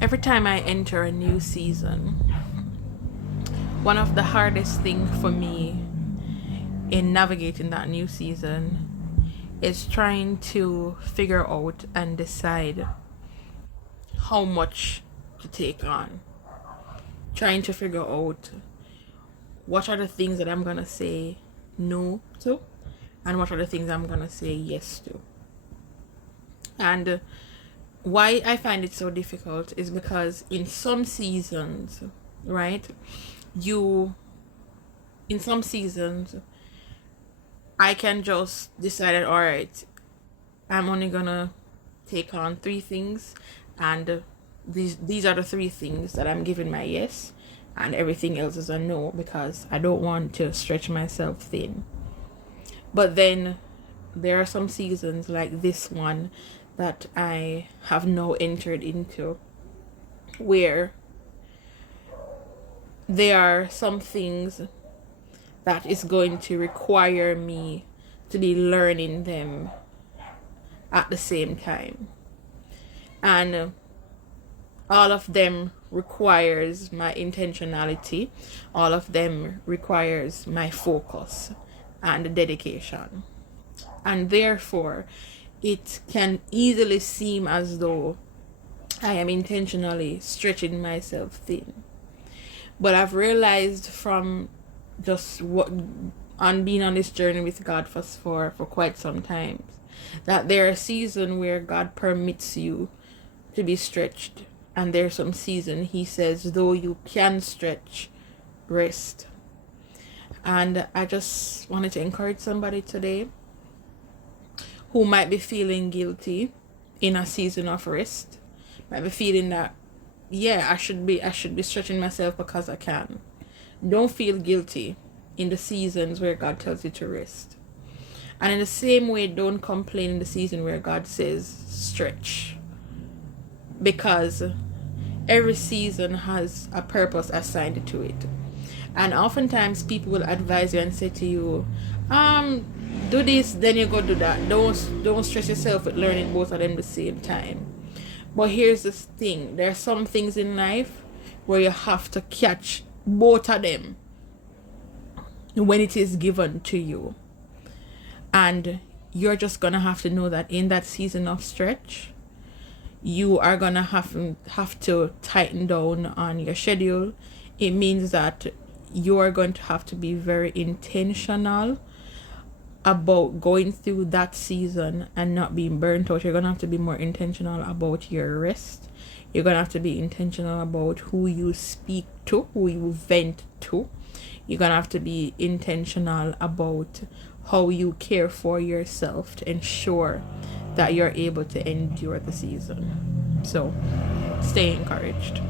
Every time I enter a new season, one of the hardest things for me in navigating that new season is trying to figure out and decide how much to take on. Trying to figure out what are the things that I'm gonna say no to and what are the things I'm gonna say yes to. And why I find it so difficult is because in some seasons, right, in some seasons, I can just decide that, all right, I'm only gonna take on 3 things, and these are the 3 things that I'm giving my yes, and everything else is a no because I don't want to stretch myself thin. But then there are some seasons like this one that I have now entered into where there are some things that is going to require me to be learning them at the same time. And all of them requires my intentionality. All of them requires my focus and dedication. And therefore, it can easily seem as though I am intentionally stretching myself thin. But I've realized from just what on being on this journey with God for quite some time that there are seasons where God permits you to be stretched, and there's some season He says, though you can stretch, rest. And I just wanted to encourage somebody today who might be feeling guilty in a season of rest, might be feeling that, yeah, I should be stretching myself because I can. Don't feel guilty in the seasons where God tells you to rest. And in the same way, don't complain in the season where God says stretch. Because every season has a purpose assigned to it. And oftentimes people will advise you and say to you, do this, then you go do that. Don't stress yourself with learning both of them at the same time. But here's the thing. There are some things in life where you have to catch both of them when it is given to you. And you're just going to have to know that in that season of stretch, you are going to have to tighten down on your schedule. It means that you are going to have to be very intentional about going through that season and not being burnt out. You're going to have to be more intentional about your rest. You're going to have to be intentional about who you speak to, who you vent to. You're going to have to be intentional about how you care for yourself to ensure that you're able to endure the season. So, stay encouraged.